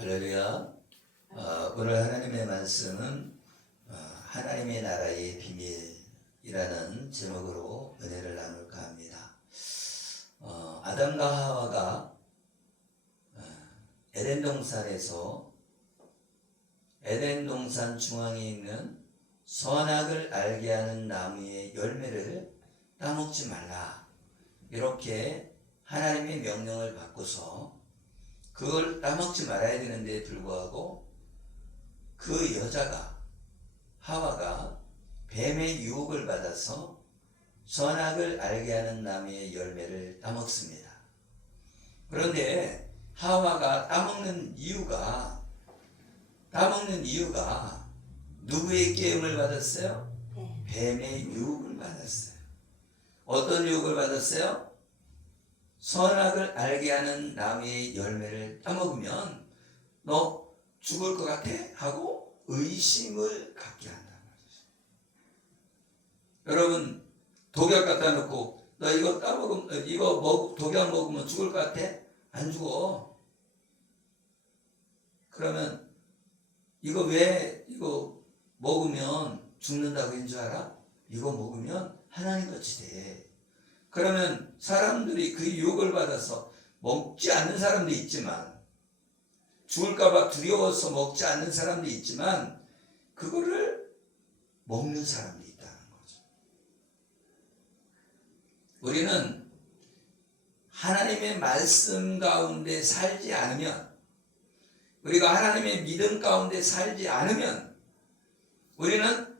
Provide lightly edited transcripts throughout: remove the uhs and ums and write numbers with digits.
할렐루야. 오늘 하나님의 말씀은 하나님의 나라의 비밀이라는 제목으로 은혜를 나눌까 합니다. 아담과 하와가 에덴 동산에서 에덴 동산 중앙에 있는 선악을 알게 하는 나무의 열매를 따먹지 말라, 이렇게 하나님의 명령을 받고서 그걸 따먹지 말아야 되는데 불구하고 그 여자가, 하와가 뱀의 유혹을 받아서 선악을 알게 하는 나무의 열매를 따먹습니다. 그런데 하와가 따먹는 이유가 누구의 깨움을 받았어요? 뱀의 유혹을 받았어요. 어떤 유혹을 받았어요? 선악을 알게 하는 나무의 열매를 따먹으면 너 죽을 것 같아? 하고 의심을 갖게 한단 말이죠. 여러분, 독약 갖다 놓고 너 이거 따먹으면, 독약 먹으면 죽을 것 같아? 안 죽어. 그러면 이거 먹으면 죽는다고 한 줄 알아? 이거 먹으면 하나님같이 돼. 그러면 사람들이 그 유혹을 받아서 먹지 않는 사람도 있지만, 죽을까봐 두려워서 먹지 않는 사람도 있지만, 그거를 먹는 사람도 있다는 거죠. 우리는 하나님의 말씀 가운데 살지 않으면, 우리가 하나님의 믿음 가운데 살지 않으면 우리는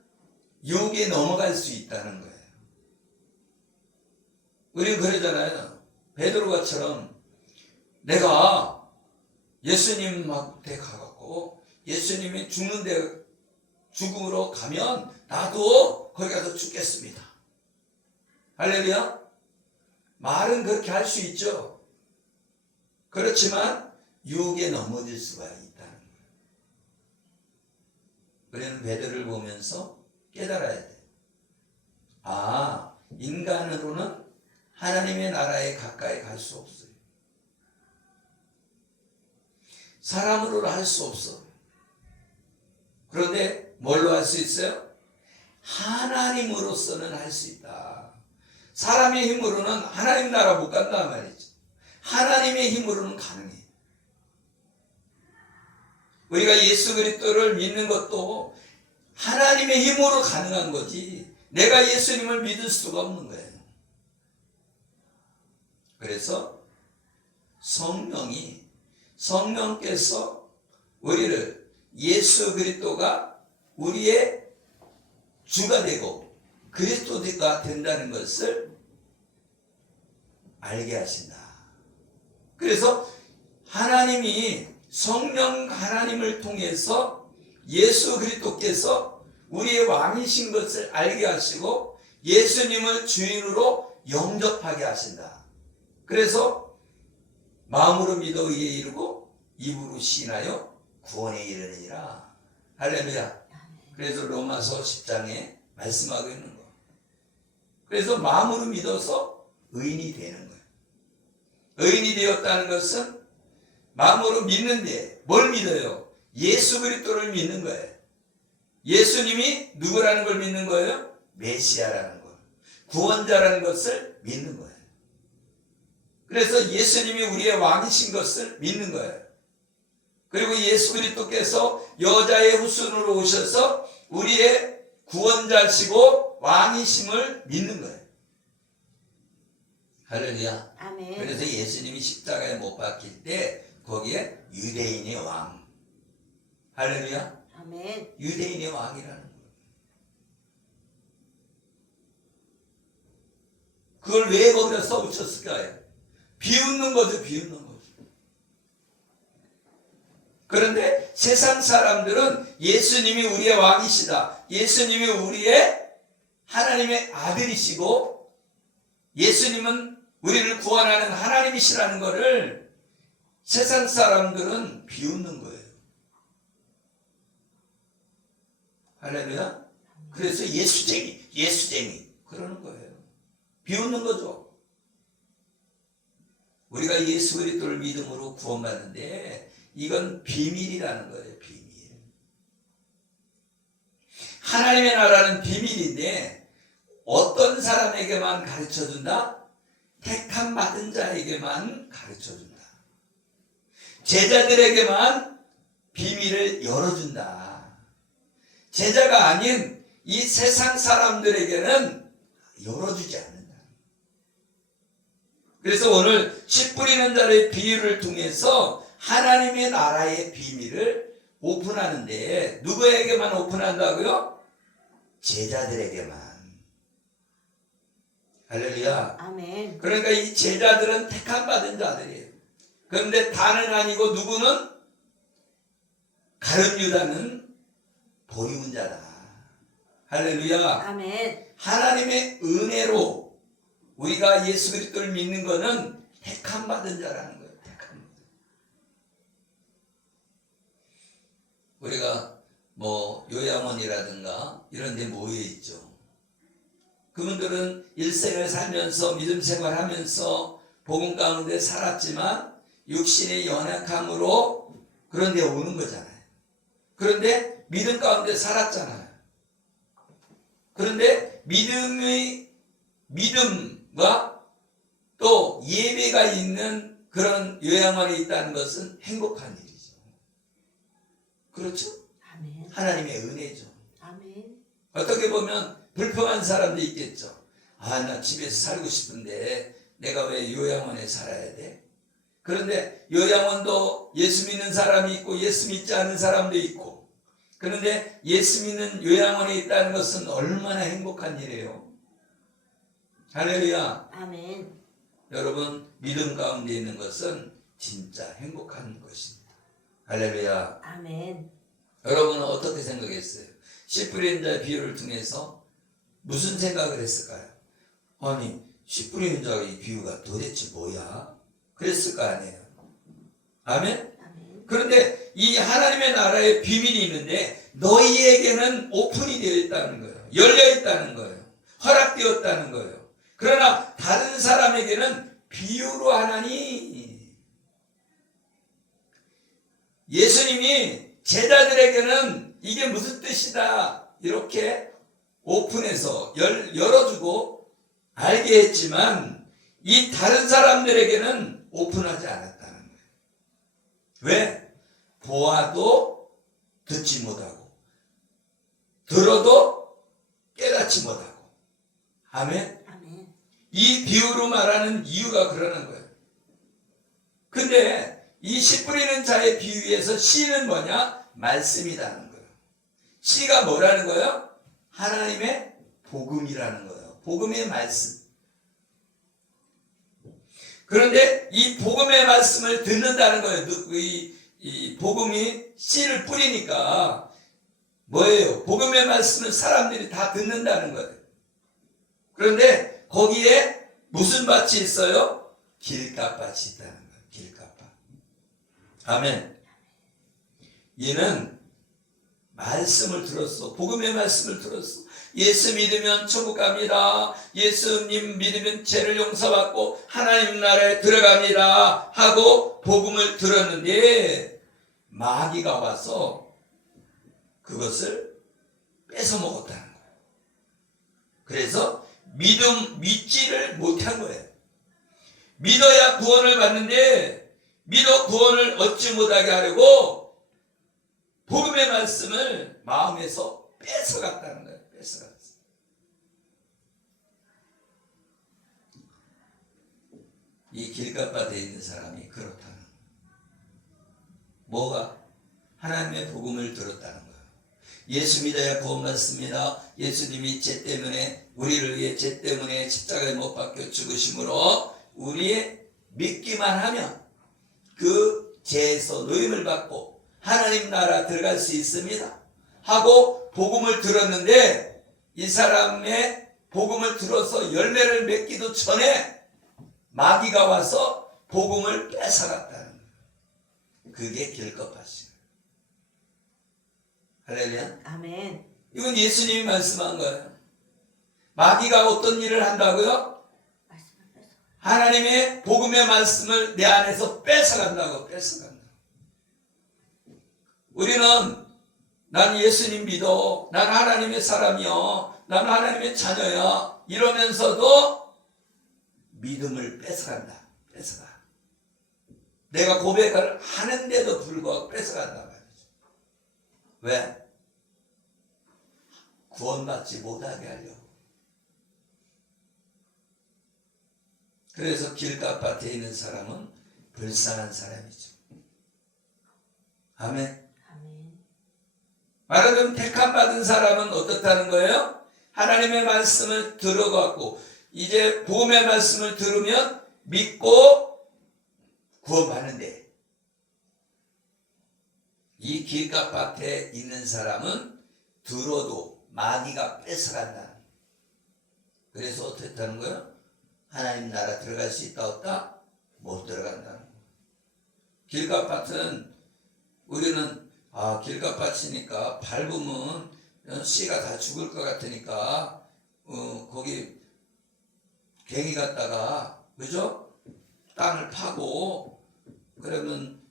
유혹에 넘어갈 수 있다는 거예요. 우리는 그러잖아요. 베드로가처럼 내가 예수님한테 가갖고 예수님이 죽음으로 가면 나도 거기 가서 죽겠습니다. 할렐루야. 말은 그렇게 할 수 있죠. 그렇지만 유혹에 넘어질 수가 있다는 거예요. 우리는 베드로를 보면서 깨달아야 돼요. 인간으로는 하나님의 나라에 가까이 갈 수 없어요. 사람으로는 할 수 없어. 그런데 뭘로 할 수 있어요? 하나님으로서는 할 수 있다. 사람의 힘으로는 하나님 나라 못 간단 말이죠. 하나님의 힘으로는 가능해. 우리가 예수 그리스도를 믿는 것도 하나님의 힘으로 가능한 거지, 내가 예수님을 믿을 수가 없는 거예요. 그래서 성령께서 우리를, 예수 그리스도가 우리의 주가 되고 그리스도가 된다는 것을 알게 하신다. 그래서 하나님을 통해서 예수 그리스도께서 우리의 왕이신 것을 알게 하시고 예수님을 주인으로 영접하게 하신다. 그래서 마음으로 믿어 의에 이르고 입으로 시인하여 구원에 이르느니라. 할렐루야. 그래서 로마서 10장에 말씀하고 있는 거. 그래서 마음으로 믿어서 의인이 되는 거예요. 의인이 되었다는 것은 마음으로 믿는데 뭘 믿어요? 예수 그리스도를 믿는 거예요. 예수님이 누구라는 걸 믿는 거예요? 메시아라는 걸, 구원자라는 것을 믿는 거예요. 그래서 예수님이 우리의 왕이신 것을 믿는 거예요. 그리고 예수 그리스도께서 여자의 후손으로 오셔서 우리의 구원자시고 왕이심을 믿는 거예요. 할렐루야. 아멘. 그래서 예수님이 십자가에 못 박힐 때 거기에 유대인의 왕, 할렐루야. 아멘. 유대인의 왕이라는 거예요. 그걸 왜 거기다 써붙였을까요? 비웃는 거죠. 그런데 세상 사람들은 예수님이 우리의 왕이시다, 예수님이 우리의 하나님의 아들이시고 예수님은 우리를 구원하는 하나님이시라는 것을 세상 사람들은 비웃는 거예요. 할렐루야. 그래서 예수쟁이 그러는 거예요. 비웃는 거죠. 우리가 예수 그리스도를 믿음으로 구원받는데 이건 비밀이라는 거예요. 비밀. 하나님의 나라는 비밀인데 어떤 사람에게만 가르쳐준다? 택함 받은 자에게만 가르쳐준다. 제자들에게만 비밀을 열어준다. 제자가 아닌 이 세상 사람들에게는 열어주지 않는다. 그래서 오늘 씨 뿌리는 자의 비유를 통해서 하나님의 나라의 비밀을 오픈하는데 누구에게만 오픈한다고요? 제자들에게만. 할렐루야. 아멘. 그러니까 이 제자들은 택함 받은 자들이에요. 그런데 다는 아니고 누구는? 가룟 유다는 버리운 자다. 할렐루야. 아멘. 하나님의 은혜로 우리가 예수 그리스도를 믿는 것은 택함 받은 자라는 거예요. 택함. 우리가 뭐 요양원이라든가 이런 데 모여 있죠. 그분들은 일생을 살면서 믿음 생활하면서 복음 가운데 살았지만 육신의 연약함으로 그런 데 오는 거잖아요. 그런데 믿음 가운데 살았잖아요. 그런데 믿음과 또 예배가 있는 그런 요양원에 있다는 것은 행복한 일이죠. 그렇죠? 아멘. 하나님의 은혜죠. 아멘. 어떻게 보면 불평한 사람도 있겠죠. 아, 나 집에서 살고 싶은데 내가 왜 요양원에 살아야 돼? 그런데 요양원도 예수 믿는 사람이 있고 예수 믿지 않는 사람도 있고, 그런데 예수 믿는 요양원에 있다는 것은 얼마나 행복한 일이에요. 할렐루야. 아멘. 여러분, 믿음 가운데 있는 것은 진짜 행복한 것입니다. 할렐루야. 아멘. 여러분은 어떻게 생각했어요? 씨 뿌리는 자의 비유를 통해서 무슨 생각을 했을까요? 아니, 씨 뿌리는 자의 비유가 도대체 뭐야? 그랬을 거 아니에요. 아멘? 아멘. 그런데 이 하나님의 나라의 비밀이 있는데 너희에게는 오픈이 되어 있다는 거예요. 열려 있다는 거예요. 허락되었다는 거예요. 그러나 다른 사람에게는 비유로 하나니. 예수님이 제자들에게는 이게 무슨 뜻이다 이렇게 오픈해서 열어주고 알게 했지만 이 다른 사람들에게는 오픈하지 않았다는 거예요. 왜? 보아도 듣지 못하고 들어도 깨닫지 못하고. 아멘? 아멘. 이 비유로 말하는 이유가 그러는 거예요. 근데 이 씨 뿌리는 자의 비유에서 씨는 뭐냐? 말씀이라는 거예요. 씨가 뭐라는 거예요? 하나님의 복음이라는 거예요. 복음의 말씀. 그런데 이 복음의 말씀을 듣는다는 거예요. 이 복음이 씨를 뿌리니까 뭐예요? 복음의 말씀을 사람들이 다 듣는다는 거예요. 그런데 거기에 무슨 밭이 있어요? 길가밭이 있다는 거예요. 길가밭. 아멘. 얘는 말씀을 들었어. 복음의 말씀을 들었어. 예수 믿으면 천국 갑니다. 예수님 믿으면 죄를 용서받고 하나님 나라에 들어갑니다 하고 복음을 들었는데 마귀가 와서 그것을 뺏어 먹었다는 거예요. 그래서 믿지를 못한 거예요. 믿어야 구원을 받는데 믿어 구원을 얻지 못하게 하려고 복음의 말씀을 마음에서 뺏어갔다는 거예요. 뺏어갔어요. 이 길가밭에 있는 사람이 그렇다는 거예요. 뭐가? 하나님의 복음을 들었다는 거예요. 예수 믿어야 구원받습니다. 예수님이 죄 때문에 우리를 위해 죄 때문에 십자가에 못 박혀 죽으심으로 우리의 믿기만 하면 그 죄에서 노임을 받고 하나님 나라 들어갈 수 있습니다 하고 복음을 들었는데 이 사람의 복음을 들어서 열매를 맺기도 전에 마귀가 와서 복음을 뺏어갔다는 거예요. 그게 길것밭이에요. 할렐루야. 아멘. 이건 예수님이 말씀한 거예요. 마귀가 어떤 일을 한다고요? 말씀을 뺏어. 하나님의 복음의 말씀을 내 안에서 뺏어간다고. 뺏어간다. 우리는 난 예수님 믿어, 난 하나님의 사람이요, 난 하나님의 자녀야 이러면서도 믿음을 뺏어간다. 뺏어가. 내가 고백을 하는데도 불구하고 뺏어간단 말이죠. 왜? 구원받지 못하게 하려고. 그래서 길가밭에 있는 사람은 불쌍한 사람이죠. 아멘. 아멘. 말하자면 택함 받은 사람은 어떻다는 거예요? 하나님의 말씀을 들어갖고 이제 복음의 말씀을 들으면 믿고 구원받는데, 이 길가밭에 있는 사람은 들어도 마귀가 뺏어간다는. 그래서 어떻다는 거예요? 하나님 나라 들어갈 수 있다 없다? 못 들어간다는 거예요. 길가밭은 우리는 길가밭이니까 밟으면 씨가 다 죽을 것 같으니까 거기 괭이 갖다가 그죠? 땅을 파고 그러면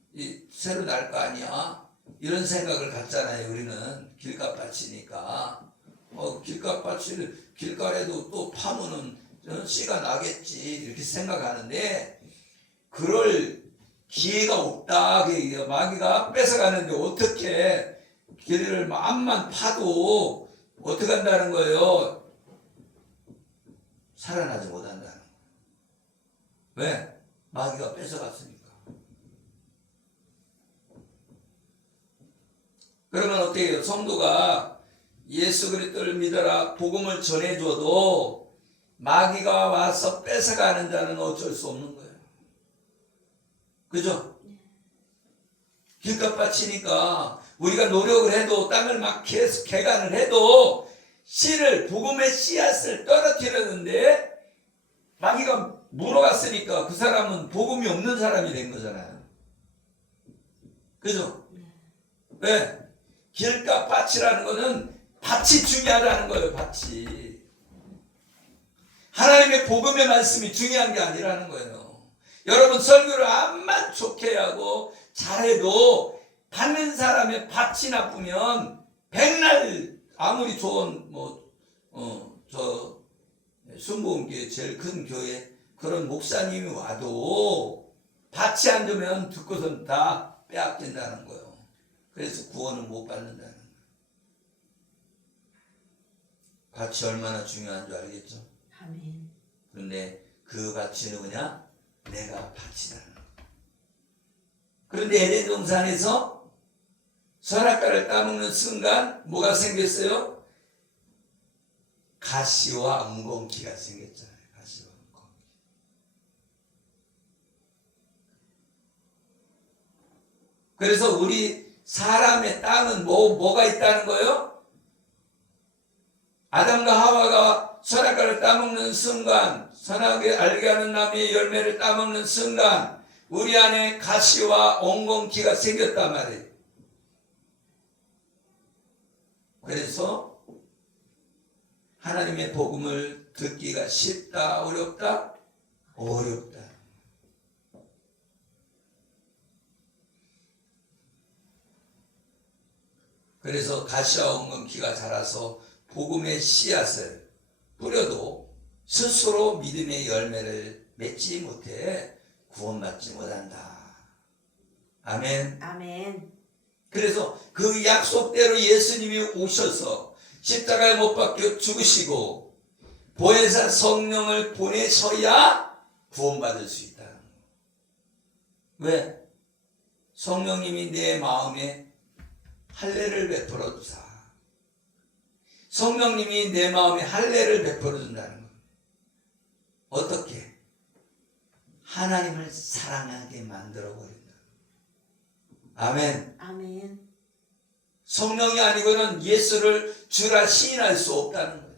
새로 날 거 아니야? 이런 생각을 갖잖아요. 우리는 길가밭이니까 길가밭을 길가에도 또 파면은 씨가 나겠지 이렇게 생각하는데, 그럴 기회가 없다. 마귀가 뺏어가는데 어떻게 길을 암만 파도 어떻게 한다는 거예요? 살아나지 못한다는 거예요. 왜? 마귀가 뺏어갔으니까. 그러면 어떻게 해요? 성도가 예수 그리스도를 믿어라 복음을 전해줘도 마귀가 와서 뺏어가는 자는 어쩔 수 없는 거예요. 그죠? 길가밭이니까 우리가 노력을 해도 땅을 막 계속 개간을 해도 씨를, 복음의 씨앗을 떨어뜨렸는데 마귀가 물어갔으니까 그 사람은 복음이 없는 사람이 된 거잖아요. 그죠? 왜? 길가밭이라는 거는 밭이 중요하다는 거예요. 밭이. 하나님의 복음의 말씀이 중요한 게 아니라는 거예요. 여러분 설교를 암만 좋게 하고 잘해도 받는 사람의 밭이 나쁘면 백날 아무리 좋은 순복음교회 제일 큰 교회 그런 목사님이 와도 밭이 안 좋으면 듣고선 다 빼앗긴다는 거예요. 그래서 구원을 못 받는다는 거예요. 밭이 얼마나 중요한 줄 알겠죠? 아멘. 그런데 그 밭이 누구냐? 내가 밭이라는 거예요. 그런데 에덴 동산에서 선악과를 따먹는 순간 뭐가 생겼어요? 가시와 엉겅퀴가 생겼잖아요. 가시와 엉겅퀴. 그래서 우리 사람의 땅은 뭐가 있다는 거예요? 아담과 하와가 선악과를 따먹는 순간, 선악을 알게 하는 나무의 열매를 따먹는 순간 우리 안에 가시와 엉겅퀴가 생겼단 말이에요. 그래서 하나님의 복음을 듣기가 쉽다, 어렵다? 어렵다. 그래서 가시와 엉겅퀴가 자라서 복음의 씨앗을 뿌려도 스스로 믿음의 열매를 맺지 못해 구원받지 못한다. 아멘. 아멘. 그래서 그 약속대로 예수님이 오셔서 십자가에 못 박혀 죽으시고 보혜사 성령을 보내셔야 구원받을 수 있다는 거예요. 왜? 성령님이 내 마음에 할례를 베풀어 주사. 성령님이 내 마음에 할례를 베풀어 준다는 거예요. 어떻게? 하나님을 사랑하게 만들어 버린다. 아멘. 아멘. 성령이 아니고는 예수를 주라 시인할 수 없다는 거예요.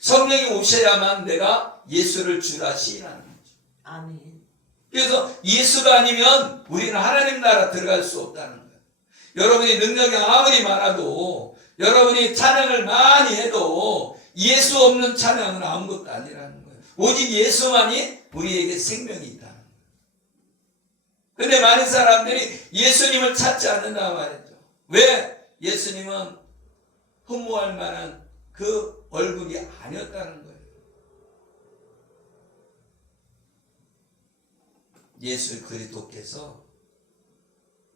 성령이 오셔야만 내가 예수를 주라 시인하는 거죠. 아멘. 그래서 예수가 아니면 우리는 하나님 나라 들어갈 수 없다는 거예요. 여러분이 능력이 아무리 많아도 여러분이 찬양을 많이 해도 예수 없는 찬양은 아무것도 아니라는 거예요. 오직 예수만이 우리에게 생명이 있다는 거예요. 근데 많은 사람들이 예수님을 찾지 않는다 말이죠. 왜? 예수님은 흠모할 만한 그 얼굴이 아니었다는 거예요. 예수 그리스도께서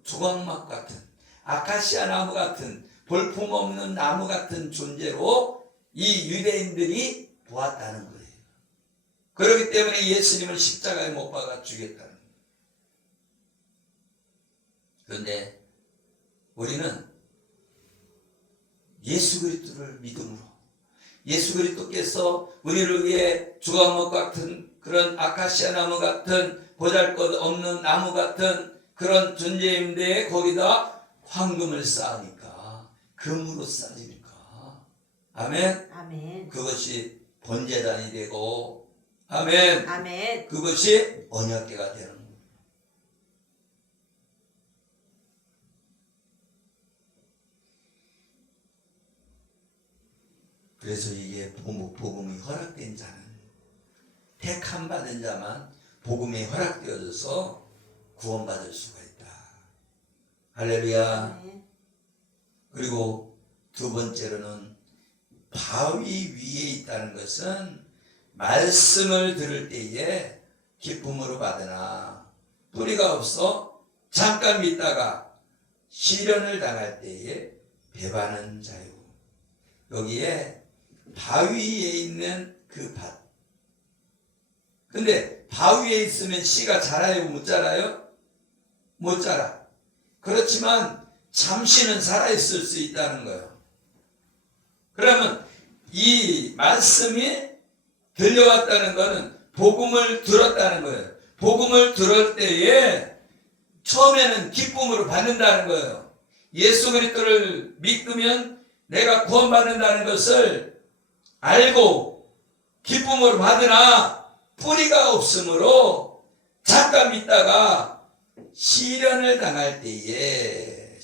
조각막 같은 아카시아 나무 같은 볼품없는 나무 같은 존재로 이 유대인들이 보았다는 거예요. 그렇기 때문에 예수님을 십자가에 못 박아 죽였다는 거예요. 그런데 우리는 예수 그리스도를 믿음으로 예수 그리스도께서 우리를 위해 조각목 같은 그런 아카시아 나무 같은 보잘것없는 나무 같은 그런 존재인데 거기다 황금을 쌓으니까 금으로 쌓으니까 아멘. 아멘. 그것이 번제단이 되고 아멘. 아멘. 그것이 언약궤가 되는 거예요. 그래서 이게 복음이 허락된 자는 택함 받은 자만 복음에 허락되어져서 구원받을 수가 있다. 할렐루야. 아멘. 그리고 두 번째로는 바위 위에 있다는 것은 말씀을 들을 때에 기쁨으로 받으나 뿌리가 없어 잠깐 믿다가 시련을 당할 때에 배반하는 자요. 여기에 바위에 있는 그 밭. 근데 바위에 있으면 씨가 자라요? 못 자라요? 못 자라. 그렇지만 잠시는 살아있을 수 있다는 거예요. 그러면 이 말씀이 들려왔다는 것은 복음을 들었다는 거예요. 복음을 들을 때에 처음에는 기쁨으로 받는다는 거예요. 예수 그리스도를 믿으면 내가 구원받는다는 것을 알고 기쁨으로 받으나 뿌리가 없으므로 잠깐 믿다가 시련을 당할 때에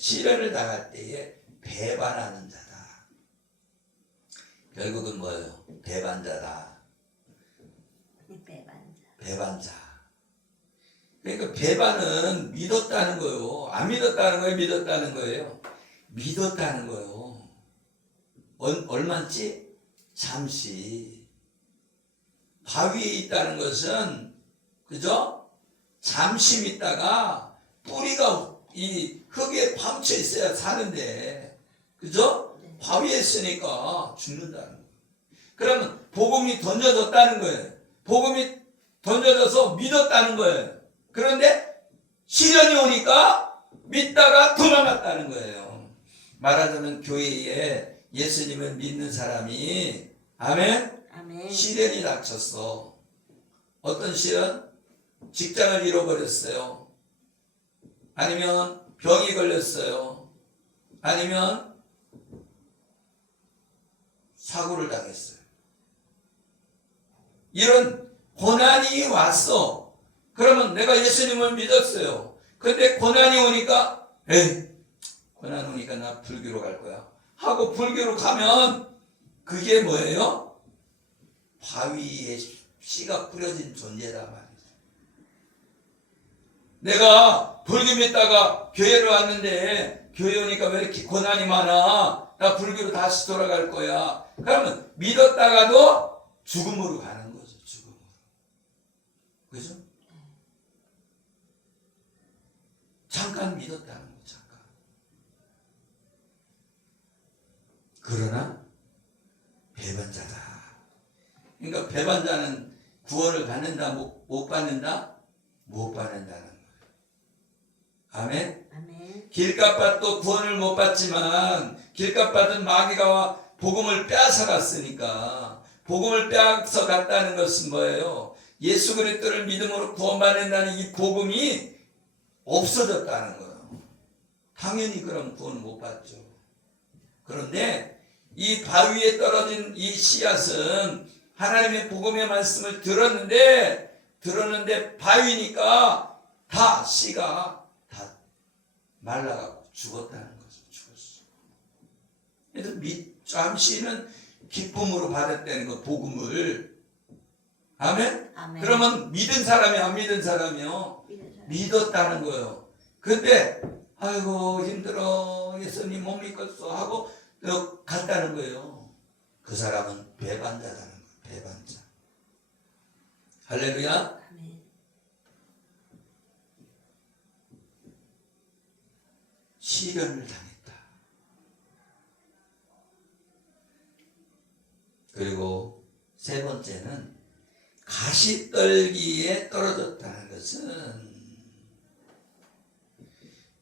배반하는 자다. 결국은 뭐예요? 배반자다. 배반자. 그러니까 배반은 믿었다는 거예요. 안 믿었다는 거예요? 믿었다는 거예요? 믿었다는 거예요. 얼마인지? 잠시. 바위에 있다는 것은 그죠? 잠시 믿다가 뿌리가 이 흙에 파묻혀 있어야 사는데 그죠? 바위에 있으니까 죽는다는 거예요. 그러면 복음이 던져졌다는 거예요. 복음이 던져져서 믿었다는 거예요. 그런데 시련이 오니까 믿다가 도망갔다는 거예요. 말하자면 교회에 예수님을 믿는 사람이 아멘? 아멘. 시련이 닥쳤어. 어떤 시련? 직장을 잃어버렸어요. 아니면 병이 걸렸어요. 아니면 사고를 당했어요. 이런 고난이 왔어. 그러면 내가 예수님을 믿었어요. 근데 고난이 오니까 고난 오니까 나 불교로 갈 거야 하고 불교로 가면 그게 뭐예요? 바위에 씨가 뿌려진 존재다 말이죠. 내가 불교 믿다가 교회를 왔는데 교회 오니까 왜 이렇게 고난이 많아? 나 불교로 다시 돌아갈 거야. 그러면 믿었다가도 죽음으로 가는 거죠. 죽음으로. 그죠? 잠깐 믿었다는 거. 잠깐. 그러나 배반자다. 그러니까 배반자는 구원을 받는다, 못 받는다? 못 받는다는 거예요. 아멘? 아멘. 길값밭도 구원을 못 받지만 길값밭은 마귀가 복음을 빼앗아갔으니까 복음을 빼앗아갔다는 것은 뭐예요? 예수 그리스도를 믿음으로 구원받는다는 이 복음이 없어졌다는 거예요. 당연히 그럼 구원을 못 받죠. 그런데 이 바위에 떨어진 이 씨앗은 하나님의 복음의 말씀을 들었는데 바위니까 다 씨가 다 말라가고 죽었다는 거죠. 죽었어. 그래서 잠시는 기쁨으로 받았다는 거 복음을. 아멘? 아멘. 그러면 믿은 사람이 안 믿은 사람이요? 믿은 믿었다는 거예요. 근데 아이고 힘들어 예수님 못 믿겠어 하고 갔다는 거예요. 그 사람은 배반자라는 거예요. 배반자. 할렐루야. 아멘. 시련을 당했다. 그리고 세 번째는 가시떨기에 떨어졌다는 것은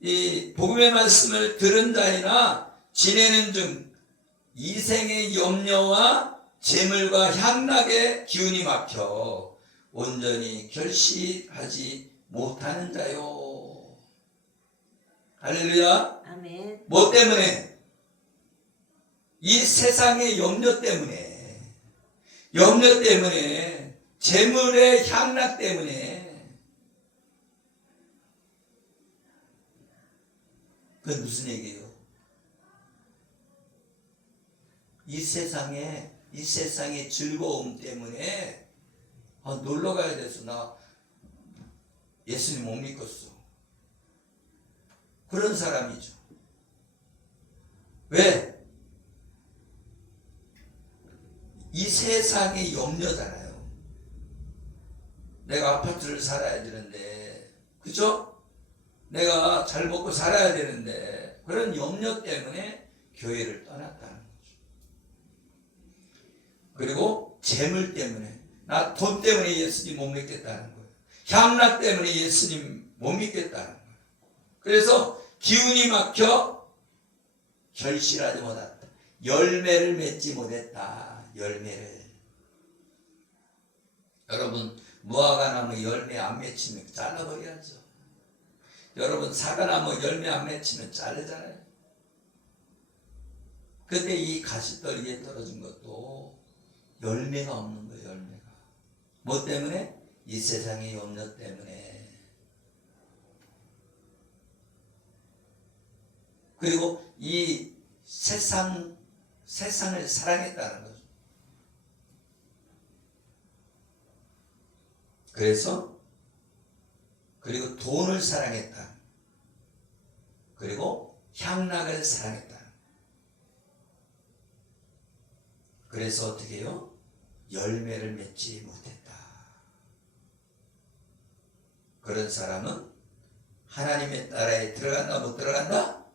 이 복음의 말씀을 들은 자이나 지내는 중 이생의 염려와 재물과 향락의 기운이 막혀 온전히 결실하지 못하는 자요. 할렐루야. 아멘. 뭐 때문에? 이 세상의 염려 때문에, 재물의 향락 때문에. 그건 무슨 얘기예요? 이 세상의 즐거움 때문에 놀러 가야 돼서 나 예수님 못 믿겠어. 그런 사람이죠. 왜? 이 세상의 염려잖아요. 내가 아파트를 살아야 되는데, 그죠? 내가 잘 먹고 살아야 되는데, 그런 염려 때문에 교회를 떠났다는 거죠. 그리고 재물 때문에, 나 돈 때문에 예수님 못 믿겠다는 거예요. 향락 때문에 예수님 못 믿겠다는 거예요. 그래서 기운이 막혀 결실하지 못했다. 열매를 맺지 못했다. 열매를. 여러분 무화과나무 열매 안 맺히면 잘라버려야죠. 여러분 사과나무 열매 안 맺히면 자르잖아요. 그때 이 가시떨기에 떨어진 것도 열매가 없는 거예요. 열매가. 뭐 때문에? 이 세상의 염려 때문에. 그리고 이 세상을 사랑했다는 거죠. 그리고 돈을 사랑했다. 그리고 향락을 사랑했다. 그래서 어떻게 해요? 열매를 맺지 못했다. 그런 사람은 하나님의 나라에 들어간다, 못 들어간다?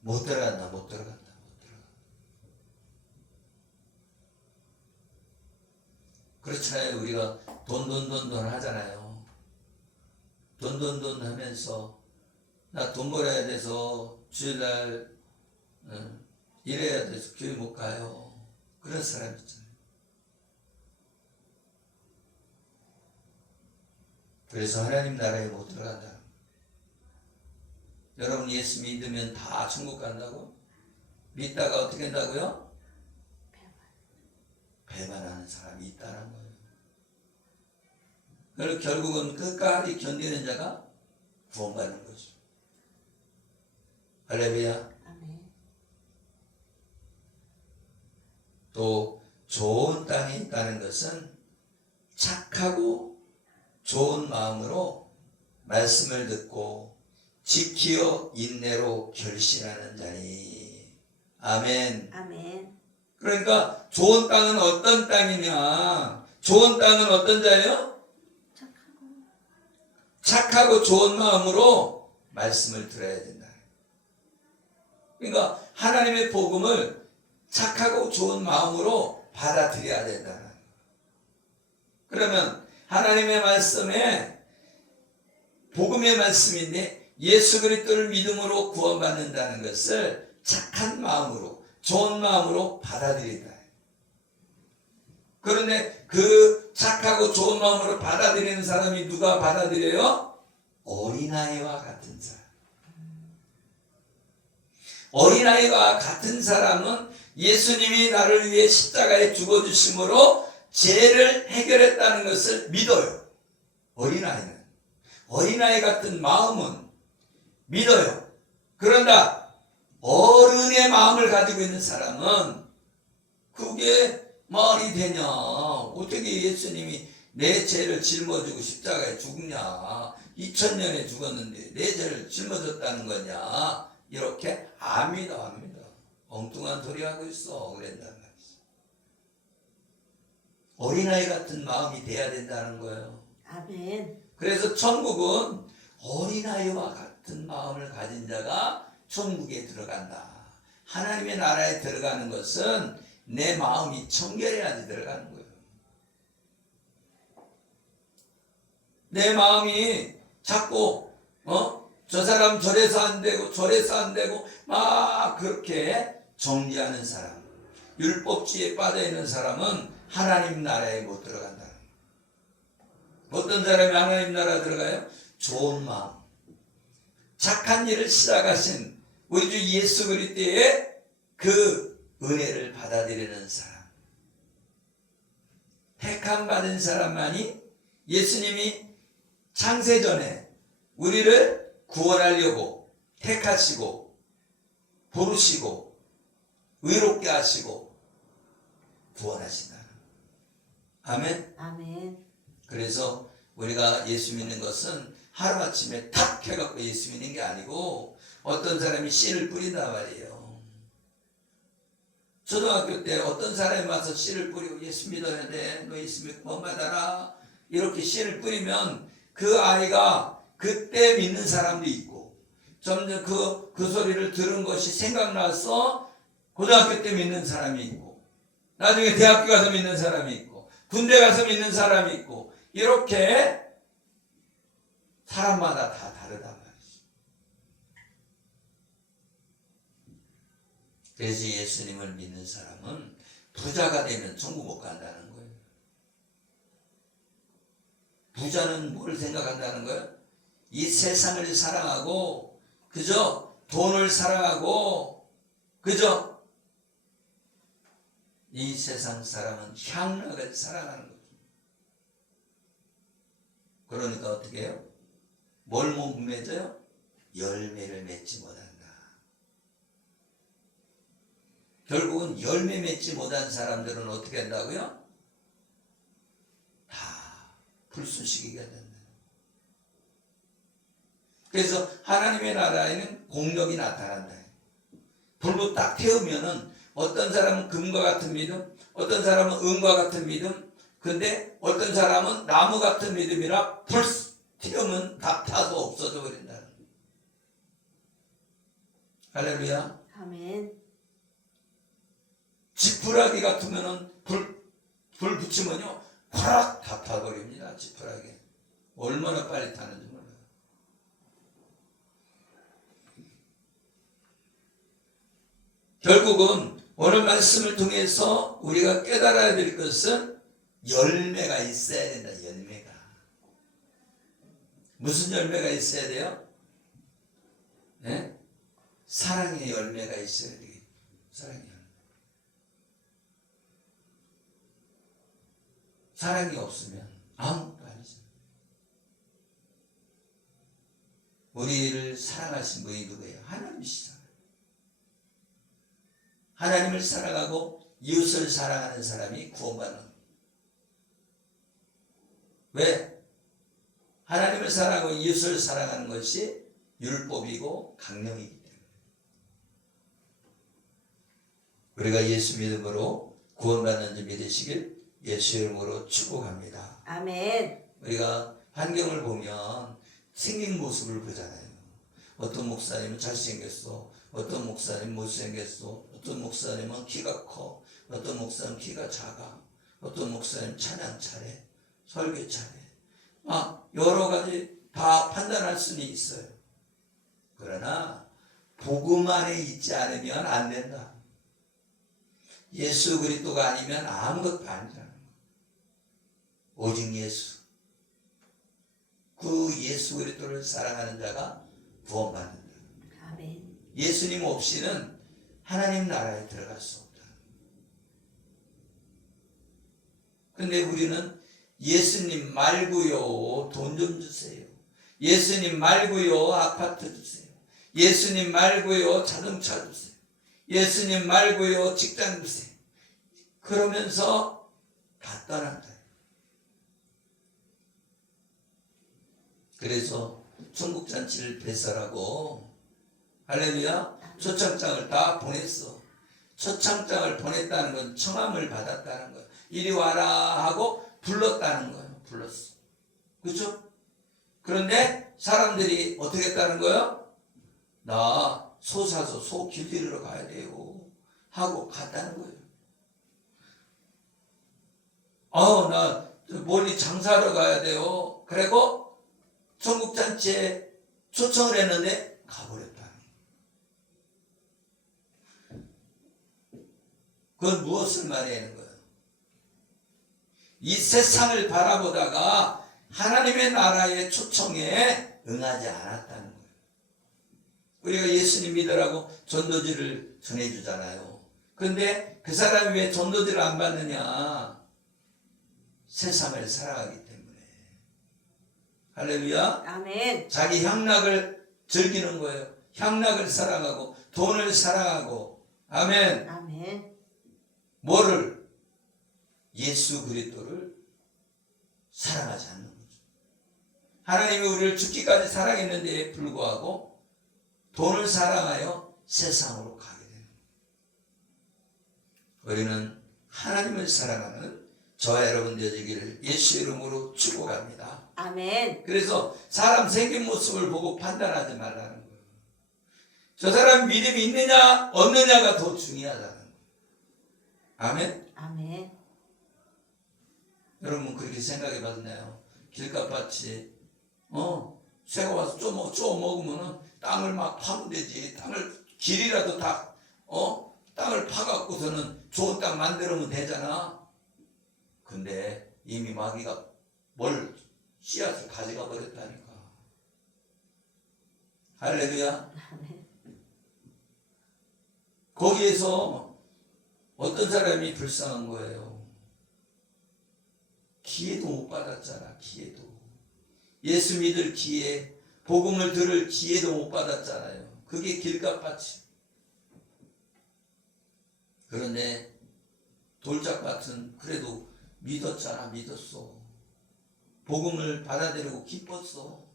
못 들어간다. 그렇잖아요. 우리가 돈 하잖아요. 돈 하면서 나 돈 벌어야 돼서 주일날 일해야 돼서 교회 못 가요. 그런 사람 있잖아요. 그래서 하나님 나라에 못 들어간다. 여러분 예수 믿으면 다 천국 간다고? 믿다가 어떻게 된다고요? 배반하는 사람이 있다는 거예요. 그리고 결국은 끝까지 견디는 자가 구원받는 거죠. 할렐루야. 아멘. 또 좋은 땅에 있다는 것은 착하고 좋은 마음으로 말씀을 듣고 지키어 인내로 결실하는 자니. 아멘. 아멘. 그러니까 좋은 땅은 어떤 땅이냐? 좋은 땅은 어떤 자예요? 착하고 좋은 마음으로 말씀을 들어야 된다. 그러니까 하나님의 복음을 착하고 좋은 마음으로 받아들여야 된다. 그러면 하나님의 말씀에 복음의 말씀인데 예수 그리스도를 믿음으로 구원받는다는 것을 착한 마음으로, 좋은 마음으로 받아들인다. 그런데 그 착하고 좋은 마음으로 받아들이는 사람이 누가 받아들여요? 어린아이와 같은 사람. 어린아이와 같은 사람은 예수님이 나를 위해 십자가에 죽어주심으로 죄를 해결했다는 것을 믿어요. 어린아이는. 어린아이 같은 마음은 믿어요. 그런다 어른의 마음을 가지고 있는 사람은 그게 말이 되냐? 어떻게 예수님이 내 죄를 짊어지고 십자가에 죽냐? 2000년에 죽었는데 내 죄를 짊어졌다는 거냐? 이렇게 압니다. 엉뚱한 소리 하고 있어. 그랬단 말이지. 어린아이 같은 마음이 돼야 된다는 거예요. 아멘. 그래서 천국은 어린아이와 같은 마음을 가진 자가 천국에 들어간다. 하나님의 나라에 들어가는 것은 내 마음이 청결해야지 들어가는 거예요. 내 마음이 자꾸 저 사람 저래서 안 되고 저래서 안 되고 막 그렇게 정죄하는 사람, 율법주의에 빠져있는 사람은 하나님 나라에 못 들어간다. 어떤 사람이 하나님 나라 들어가요? 좋은 마음, 착한 일을 시작하신 우리 주 예수 그리스도의 그 은혜를 받아들이는 사람, 택함 받은 사람만이 예수님이 창세전에 우리를 구원하려고 택하시고 부르시고 의롭게 하시고 구원하신다. 아멘. 아멘. 그래서 우리가 예수 믿는 것은 하루아침에 탁 해갖고 예수 믿는 게 아니고 어떤 사람이 씨를 뿌린단 말이에요. 초등학교 때 어떤 사람이 와서 씨를 뿌리고 예수 믿어야 돼. 너 예수 믿고 뭐 받아라. 이렇게 씨를 뿌리면 그 아이가 그때 믿는 사람도 있고 점점 그 소리를 들은 것이 생각나서 고등학교 때 믿는 사람이 있고 나중에 대학교 가서 믿는 사람이 있고 군대 가서 믿는 사람이 있고 이렇게 사람마다 다 다르단 말이죠. 그래서 예수님을 믿는 사람은 부자가 되면 천국 못 간다는 거예요. 부자는 뭘 생각한다는 거예요? 이 세상을 사랑하고 그저 돈을 사랑하고 그저 이 세상 사람은 향락을 사랑하는 거죠. 그러니까 어떻게 해요? 뭘 못 맺어요? 열매를 맺지 못한다. 결국은 열매 맺지 못한 사람들은 어떻게 한다고요? 다 불순식이가 된다. 그래서 하나님의 나라에는 공력이 나타난다. 불로 딱 태우면은 어떤 사람은 금과 같은 믿음, 어떤 사람은 은과 같은 믿음, 근데 어떤 사람은 나무 같은 믿음이라 불 태우면 다 타서 없어져 버린다는 거예요. 할렐루야. 아멘. 지푸라기 같으면은 불 붙이면요, 확 다 타버립니다. 지푸라기. 얼마나 빨리 타는지 몰라요. 결국은 오늘 말씀을 통해서 우리가 깨달아야 될 것은 열매가 있어야 된다. 열매가. 무슨 열매가 있어야 돼요? 네? 사랑의 열매가 있어야 되겠죠. 사랑의 열매. 사랑이 없으면 아무것도 아니죠. 우리를 사랑하신 분이 누구예요? 하나님이시잖아요. 하나님을 사랑하고 이웃을 사랑하는 사람이 구원받는 거예요. 왜? 하나님을 사랑하고 이웃을 사랑하는 것이 율법이고 강령이기 때문에. 우리가 예수 믿음으로 구원받는 줄 믿으시길 예수 이름으로 축복합니다. 아멘. 우리가 환경을 보면 생긴 모습을 보잖아요. 어떤 목사님은 잘생겼어, 어떤 목사님은 못생겼어, 어떤 목사님은 키가 커, 어떤 목사님은 키가 작아, 어떤 목사님은 찬양 잘해, 설교 잘해. 여러 가지 다 판단할 수는 있어요. 그러나 복음 안에 있지 않으면 안 된다. 예수 그리스도가 아니면 아무것도 아니라는 거예요. 오직 예수. 그 예수 그리스도를 사랑하는 자가 구원받는다. 아멘. 예수님 없이는 하나님 나라에 들어갈 수 없다. 근데 우리는 예수님 말고요, 돈 좀 주세요. 예수님 말고요, 아파트 주세요. 예수님 말고요, 자동차 주세요. 예수님 말고요, 직장 주세요. 그러면서 다 떠난다. 그래서 천국잔치를 배설하고 할렐루야 초청장을 다 보냈어. 초청장을 보냈다는 건 청함을 받았다는 거예요. 이리 와라 하고 불렀다는 거예요. 불렀어. 그렇죠? 그런데 사람들이 어떻게 했다는 거예요? 나 소 사서 소 길들이러 가야 돼요 하고 갔다는 거예요. 나 멀리 장사하러 가야 돼요. 그리고 천국잔치에 초청을 했는데 가버렸다. 그건 무엇을 말하는 거예요? 이 세상을 바라보다가 하나님의 나라의 초청에 응하지 않았다는 거예요. 우리가 예수님 믿으라고 전도지를 전해주잖아요. 그런데 그 사람이 왜 전도지를 안 받느냐? 세상을 사랑하기 때문에. 할렐루야. 아멘. 자기 향락을 즐기는 거예요. 향락을 사랑하고 돈을 사랑하고. 아멘. 아멘. 뭐를? 예수 그리스도를 사랑하지 않는 거죠. 하나님이 우리를 죽기까지 사랑했는데 불구하고 돈을 사랑하여 세상으로 가게 되는 거예요. 우리는 하나님을 사랑하는 저와 여러분 되시기를 예수 이름으로 축복합니다. 아멘. 그래서 사람 생긴 모습을 보고 판단하지 말라는 거예요. 저 사람 믿음이 있느냐 없느냐가 더 중요하다는 거예요. 아멘. 아멘. 여러분 그렇게 생각해 봤나요? 길가밭이 새가 와서 쪼 먹으면은 땅을 막 파면 되지. 땅을 길이라도 다 땅을 파갖고서는 좋은 땅 만들면 되잖아. 근데 이미 마귀가 뭘 씨앗을 가져가 버렸다니까. 할렐루야. 거기에서 어떤 사람이 불쌍한 거예요. 기회도 못 받았잖아. 기회도. 예수 믿을 기회, 복음을 들을 기회도 못 받았잖아요. 그게 길가밭이. 그런데 돌짝밭은 그래도 믿었잖아. 믿었어. 복음을 받아들이고 기뻤어.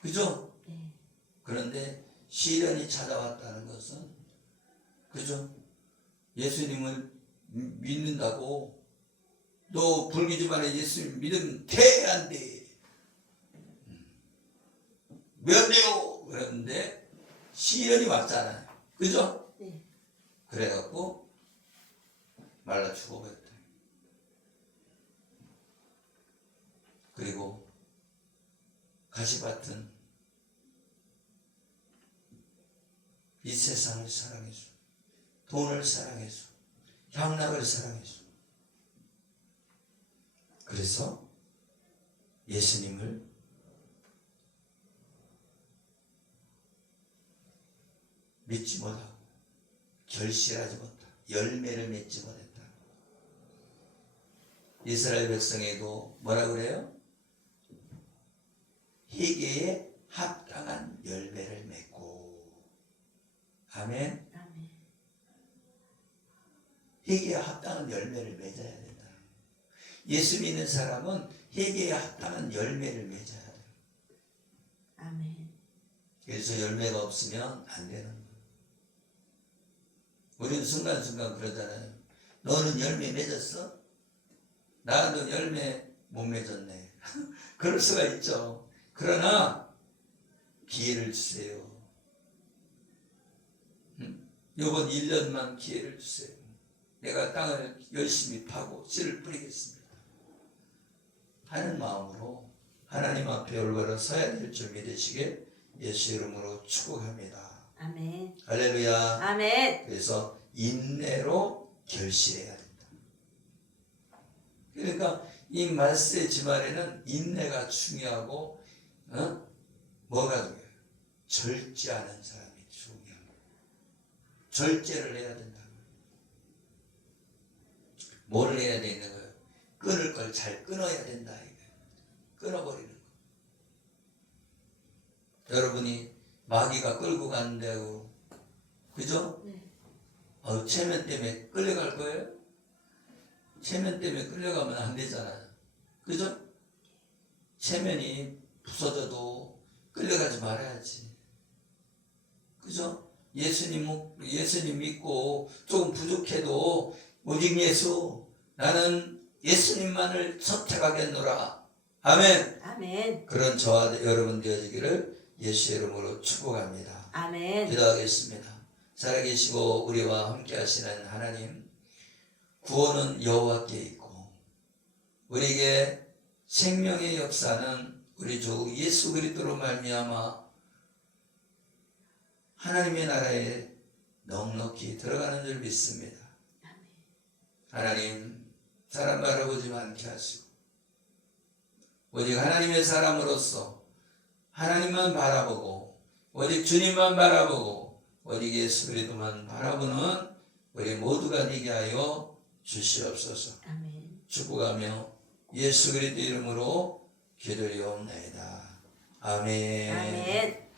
그죠? 네. 그런데 시련이 찾아왔다는 것은, 그죠? 예수님을 믿는다고 너 불기지만에 예수님 믿으면 돼, 안 돼? 왜 안 돼요? 그랬는데 시련이 왔잖아요. 그죠? 네. 그래갖고 말라 죽어버렸다. 그리고 가시밭은 이 세상을 사랑해서, 돈을 사랑해서, 향락을 사랑해서, 그래서 예수님을 믿지 못하고 결실하지 못하고 열매를 맺지 못했다. 이스라엘 백성에도 뭐라 그래요? 회개에 합당한 열매를 맺고. 아멘. 아멘. 회개에 합당한 열매를 맺어야 된다. 예수 믿는 사람은 회개에 합당한 열매를 맺어야 돼요. 아멘. 그래서 열매가 없으면 안 되는 거예요. 우리는 순간순간 그러잖아요. 너는 열매 맺었어? 나도 열매 못 맺었네. 그럴 수가 있죠. 그러나 기회를 주세요. 이번 1년만 기회를 주세요. 내가 땅을 열심히 파고 씨를 뿌리겠습니다 하는 마음으로 하나님 앞에 올바로 서야 될 줄 믿으시길 예수 이름으로 축복합니다. 아멘. 할렐루야. 아멘. 그래서 인내로 결실해야 된다. 그러니까 이 말세 지말에는 인내가 중요하고 뭐가 중요해요? 절제하는 사람이 중요해요. 절제를 해야 된다. 뭘 해야 되는 거예요? 끊을 걸 잘 끊어야 된다. 끊어버리는 거. 여러분이 마귀가 끌고 간다고, 그죠? 네. 체면 때문에 끌려갈 거예요? 체면 때문에 끌려가면 안 되잖아요. 그죠? 체면이 부서져도 끌려가지 말아야지. 그죠? 예수님 믿고 조금 부족해도 오직 예수, 나는 예수님만을 선택하겠노라. 아멘. 아멘. 그런 저와 여러분 되어지기를 예수의 이름으로 축복합니다. 아멘. 기도하겠습니다. 살아계시고 우리와 함께 하시는 하나님, 구원은 여호와께 있고 우리에게 생명의 역사는 우리 주 예수 그리스도로 말미암아 하나님의 나라에 넉넉히 들어가는 줄 믿습니다. 하나님, 사람 바라보지 않게 하시고 오직 하나님의 사람으로서 하나님만 바라보고 오직 주님만 바라보고 오직 예수 그리스도만 바라보는 우리 모두가 되게 하여 주시옵소서. 아멘. 축복하며 예수 그리스도 이름으로 기도리옵나이다. 아멘. 아멘.